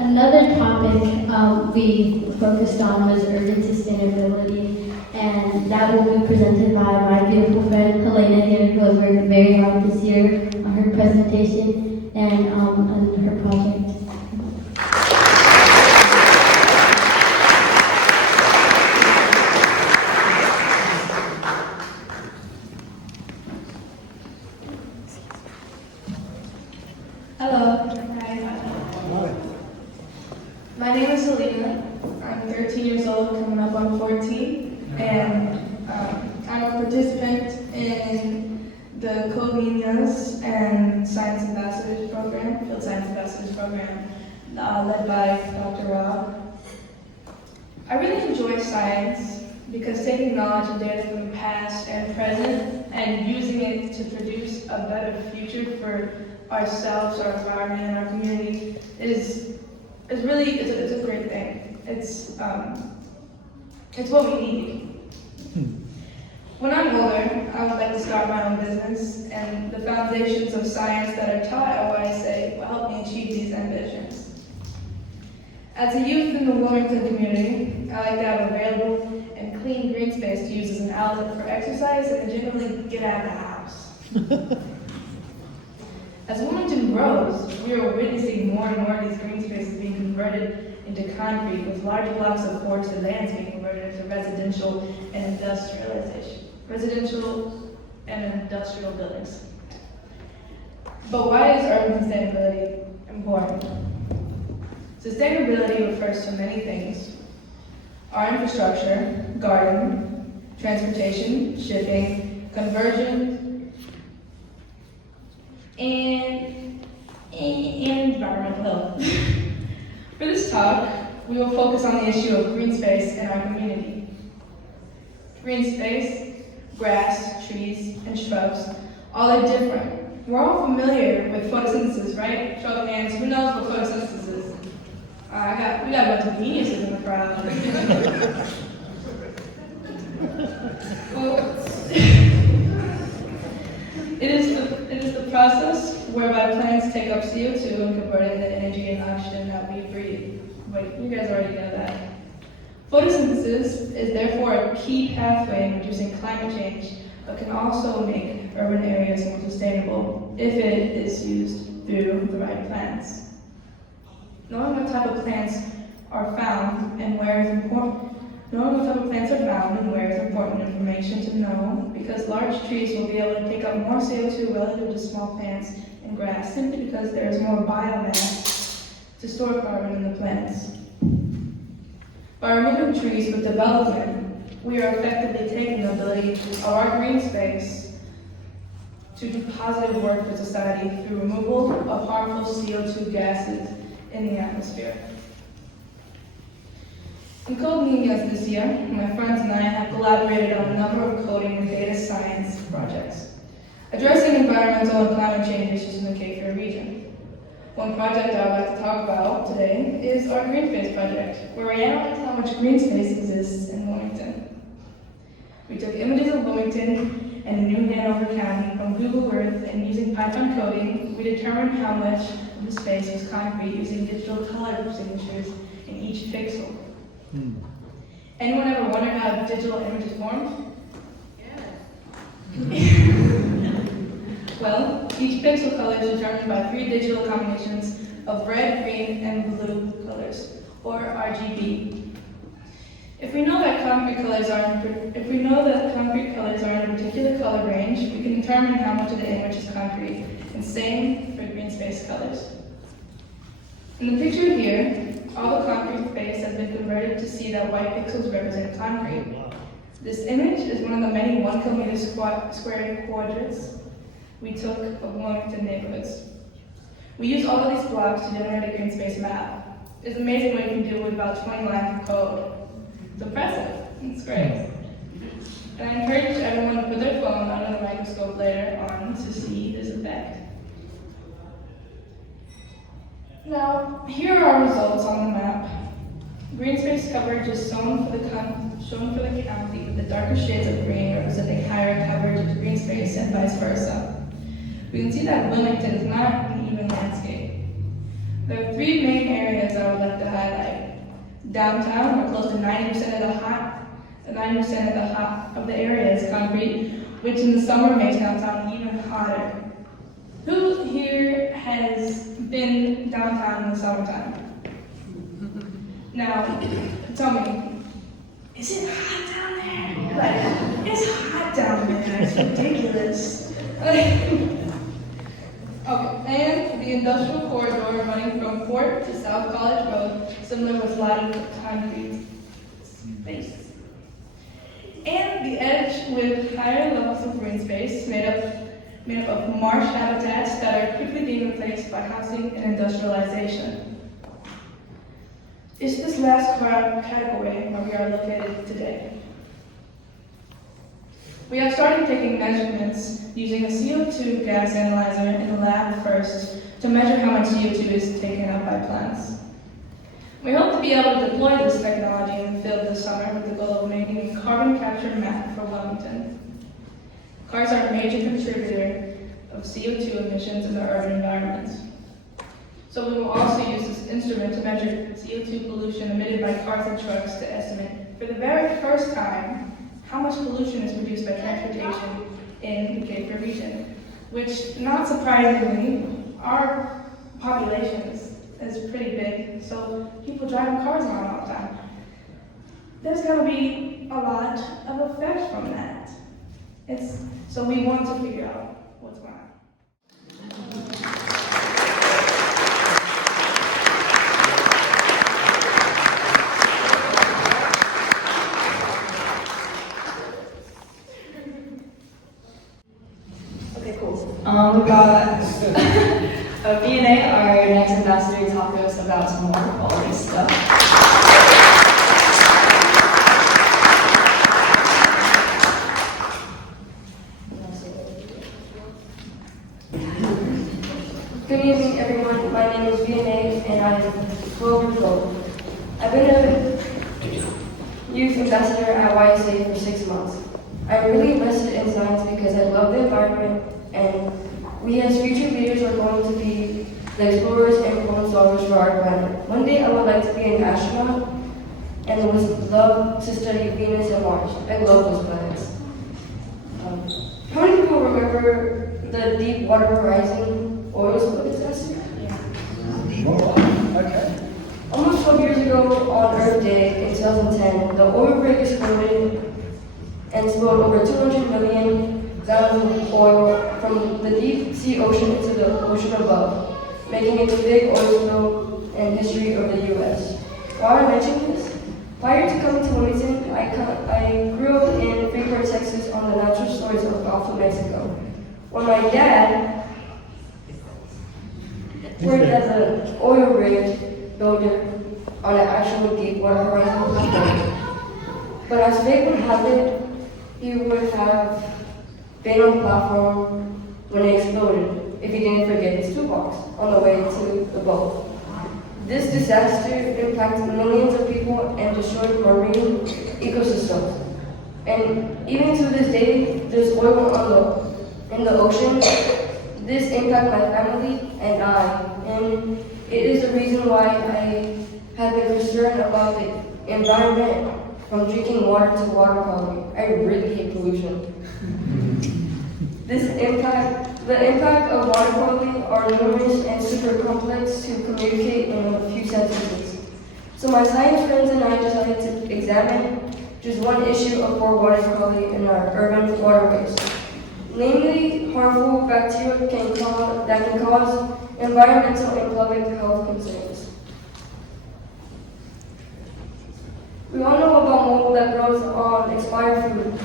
Another topic we focused on was urban sustainability, and that will be presented by my beautiful friend Helena here, who has worked very hard this year on her presentation and on her project. Hello. Hi. My name is Selena. I'm 13 years old, coming up on 14, and I'm a participant in the Covenias and Science Ambassadors Program, Field Science Ambassadors Program, led by Dr. Rob. I really enjoy science because taking knowledge and data from the past and present and using it to produce a better future for ourselves, our environment, and our community is really it's a great thing. It's what we need. When I'm older, I would like to start my own business, and the foundations of science that are taught at YSA will help me achieve these ambitions. As a youth in the Wilmington community, I like to have available and clean green space to use as an outlet for exercise and generally get out of the house. As Wilmington grows, we are witnessing more and more of these green spaces being converted into concrete, with large blocks of forested lands being converted into residential and industrial buildings. But why is urban sustainability important? Sustainability refers to many things: our infrastructure, garden, transportation, shipping, conversion, and environmental health. For this talk, we will focus on the issue of green space in our community. Green space, grass, trees, and shrubs, all are different. We're all familiar with photosynthesis, right? Show of hands, who knows what photosynthesis is? We got a bunch of geniuses in the crowd. Well, It is the process whereby plants take up CO2 and convert it into energy and oxygen that we breathe. Wait, you guys already know that. Photosynthesis is therefore a key pathway in reducing climate change, but can also make urban areas more sustainable if it is used through the right plants. Knowing what type of plants are found and where is important. Knowing what type of plants are found and where is important information to know, because large trees will be able to take up more CO2 relative to small plants and grass, simply because there is more biomass to store carbon in the plants. By removing trees with development, we are effectively taking the ability of our green space to do positive work for society through removal of harmful CO2 gases in the atmosphere. In Code Niñas this year, my friends and I have collaborated on a number of coding and data science projects, addressing environmental and climate change issues in the Cape Fear region. One project I would like to talk about today is our Greenspace project, where we analyze how much green space exists in Wilmington. We took images of Wilmington and New Hanover County from Google Earth, and using Python coding, we determined how much of the space was concrete using digital color signatures in each pixel. Anyone ever wondered how digital images formed? Yeah. Well, each pixel color is determined by 3 digital combinations of red, green, and blue colors, or RGB. If we know that concrete colors are in a particular color range, we can determine how much of the image is concrete, and same for green space colors. In the picture here, all the concrete space has been converted to see that white pixels represent concrete. This image is one of the many 1 kilometer square quadrants we took of Wilmington neighborhoods. We use all of these blocks to generate a green space map. It's amazing what you can do with about 20 lines of code. It's impressive. It's great. And I encourage everyone to put their phone under the microscope later on to see this effect. Now, here are our results on the map. Green space coverage is shown for the county, with the darker shades of green representing higher coverage of green space and vice versa. We can see that Wilmington is not an even landscape. There are 3 main areas areas I would like to highlight. Downtown, where close to 90% of the area is concrete, which in the summer makes downtown even hotter. Who here has been downtown in the summertime? Now, tell me, is it hot down there? Like, it's hot down there. It's ridiculous. Okay, and the industrial corridor running from Fort to South College Road, similar with a lot of concrete space. And the edge with higher levels of green space made up of marsh habitats that are quickly being replaced by housing and industrialization. It's this last category where we are located today. We have started taking measurements using a CO2 gas analyzer in the lab first to measure how much CO2 is taken up by plants. We hope to be able to deploy this technology in the field this summer with the goal of making a carbon capture map for Wilmington. Cars are a major contributor of CO2 emissions in the urban environment. So we will also use this instrument to measure CO2 pollution emitted by cars and trucks to estimate, for the very first time, how much pollution is produced by transportation in the Cape Fear region, which, not surprisingly, our population is pretty big, so people driving cars around all the time. There's going to be a lot of effects from that. So we want to figure out what's going on. We got V&A, our next ambassador, to talk to us about some water quality stuff. Good evening, everyone. My name is V&A, and I'm 12 years old. I've been a youth ambassador at YSA for 6 months. I'm really invested in science because I love the environment, and we as future leaders are going to be the explorers and problem solvers for our planet. One day I would like to be an astronaut and would love to study Venus and Mars. I love those planets. How many people remember the Deepwater Horizon oil spill disaster? Okay. Almost 12 years ago on Earth Day in 2010, the oil rig exploded and spilled over 200 million gallons of oil from the deep sea ocean into the ocean above, making it the big oil spill in history of the U.S. Why I mention this? Prior to coming to Wilmington, I grew up in Freeport, Texas, on the natural shores of Gulf of Mexico, where my dad worked as an oil rig builder on an actual Deepwater Horizon platform. But as fate would have it, he would have been on the platform when it exploded if he didn't forget his toolbox on the way to the boat. This disaster impacted millions of people and destroyed marine ecosystems. And even to this day, there's oil in the ocean. This impacts my family and I, and it is the reason why I have been concerned about the environment, from drinking water to water quality. I really hate pollution. The impact of water quality are numerous and super complex to communicate in a few sentences. So my science friends and I decided to examine just one issue of poor water quality in our urban waterways. Namely, harmful bacteria that can cause environmental and public health concerns. We all know about mold that grows on expired food, but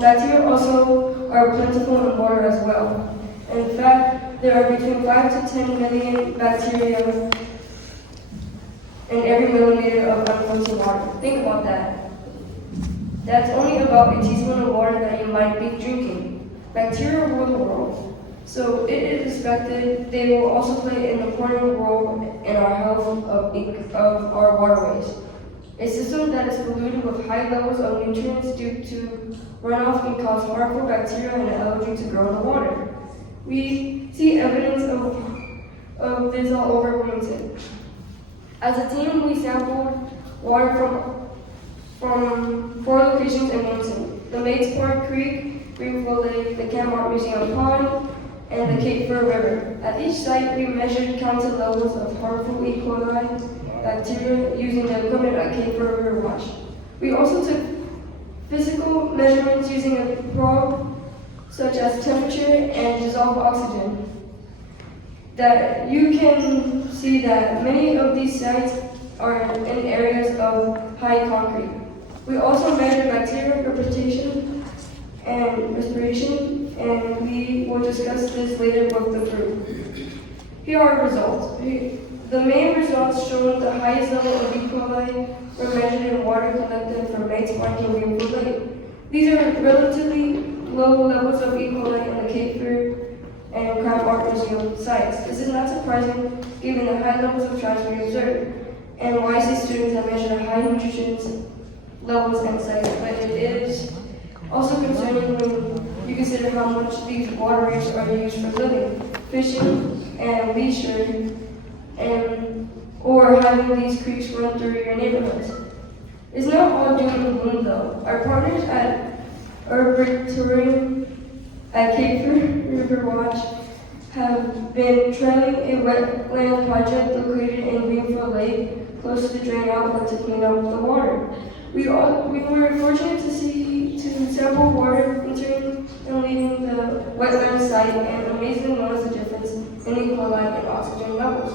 bacteria also are plentiful in water as well. In fact, there are between 5 to 10 million bacteria in every milliliter of unfiltered water. Think about that. That's only about a teaspoon of water that you might be drinking. Bacteria rule the world. So it is expected they will also play an important role in our health of our waterways. A system that is polluted with high levels of nutrients due to runoff can cause harmful bacteria and algae to grow in the water. We see evidence lives all over Wilmington. As a team, we sampled water from 4 locations in Wilmington: the Mates Park Creek, Greenfield Lake, the Camp Art Museum Pond, and the Cape Fear River. At each site, we measured counted levels of harmful E. coli bacteria using the equipment at Cape Fear River Watch. We also took physical measurements using a probe such as temperature and dissolved oxygen. That you can see that many of these sites are in areas of high concrete. We also measured bacterial respiration, and we will discuss this later with the group. Here are our results. The main results show the highest level of E. coli were measured in water collected from Mates Park and Greenfield Lake. These are relatively low levels of E. coli in the Cape Fear and Camp Art Museum sites. This is not surprising given the high levels of trash we observed, and YSA students have measured high nutrition levels and sites, but it is also concerning when you consider how much these waterways are used for living, fishing, and leisure, or having these creeks run through your neighborhoods. It's not all doom and gloom though. Our partners at Touring at Cape Fear River Watch have been trialing a wetland project located in Greenfield Lake, close to the drain outlet to clean up the water. We were fortunate to sample water entering and leaving the wetland site, and amazingly noticed the difference in E. coli and oxygen levels.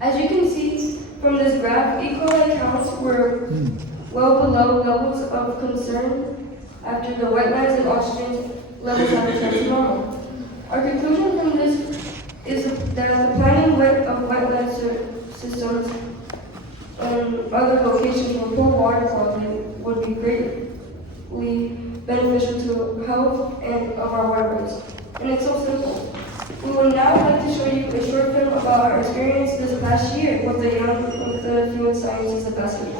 As you can see from this graph, E. coli counts were well below levels of concern after the wetlands and oxygen levels have returned to normal. Our conclusion from this is that the planning of wetland systems and other locations for poor water quality would be greatly beneficial to health and of our waterways. And it's so simple. We would now like to show you a short film about our experience this past year with the Human Sciences Ambassador.